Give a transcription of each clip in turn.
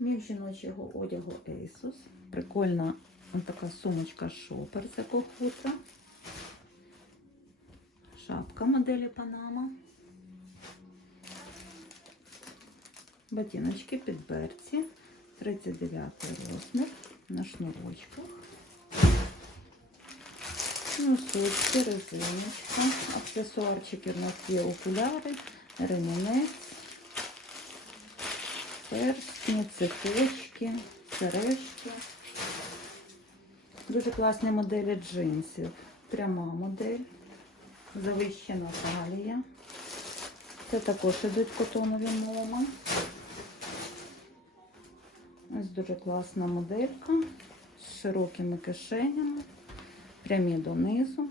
Міг жіночого одягу Asus. Прикольна така сумочка шопер з якого. Шапка моделі Панама. Ботиночки під берці. 39 розмір на шнурочках. Носочки, резиночка, аксесуарчики в нас є окуляри, ремінець, перстні, цепочки, сережки. Дуже класні моделі джинсів. Пряма модель, завищена талія. Це також ідуть котонові моми. Ось дуже класна моделька з широкими кишенями, прямі донизу,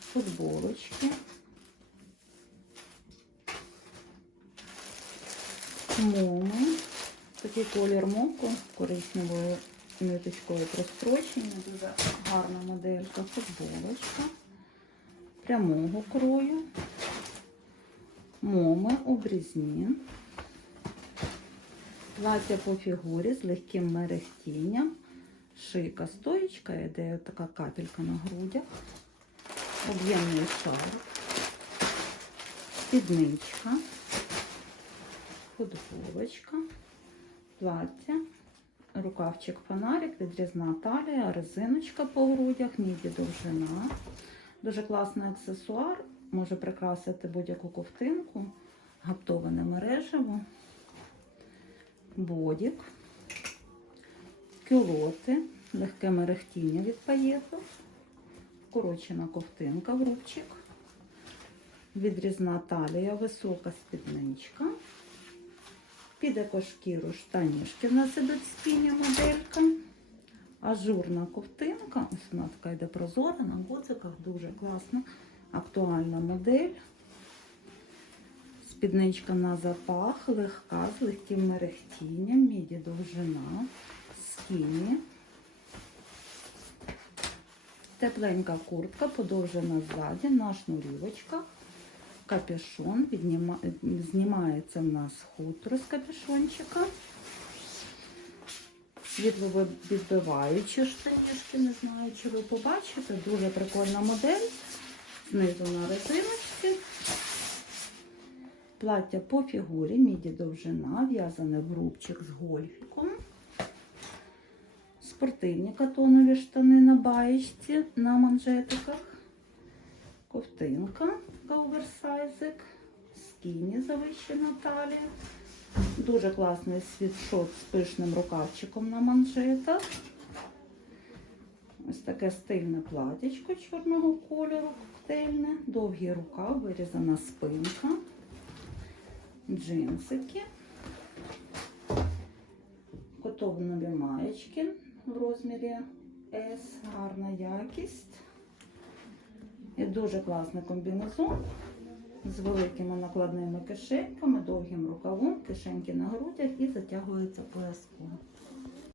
футболочки, моми, такий колір моку коричневою ниточкою прострочення, дуже гарна моделька, футболочка прямого крою, моми обрізні. Плаття по фігурі з легким мерехтінням. Шийка стоїчка, йде така капелька на грудях. Об'ємний шарик. Спідничка. Футболочка. Плаття. Рукавчик фонарик, відрізна талія, резиночка по грудях, міді довжина. Дуже класний аксесуар. Може прикрасити будь-яку ковтинку, гаптоване мережево бодік, кюлоти, легке мерехтіння від паєток, вкорочена ковтинка в рубчик, відрізна талія, висока спідничка, під екошкіру штанішки в нас ідуть спіння моделька, ажурна ковтинка, ось вона така йде прозора, на гудзиках, дуже класна, актуальна модель. Спідничка на запах, легка, з легким мерехтінням, міді довжина, скіні. Тепленька куртка, подовжена ззаді, на шнурівочках. Капюшон, знімається в нас хутро з капюшончика. Відбиваючі штанішки, не знаю, чи ви побачите. Дуже прикольна модель. Знизу на резиночці. Плаття по фігурі, міді довжина, в'язане в рубчик з гольфіком. Спортивні катонові штани на баєчці на манжетиках. Ковтинка оверсайзик, скіні завищена талія. Дуже класний світшот з пишним рукавчиком на манжетах. Ось таке стильне платічко чорного кольору, коктейльне, довгий рукав, вирізана спинка джинсики, котовнові маєчки в розмірі S, гарна якість. І дуже класний комбінезон з великими накладними кишеньками, довгим рукавом, кишеньки на грудях і затягується пояском.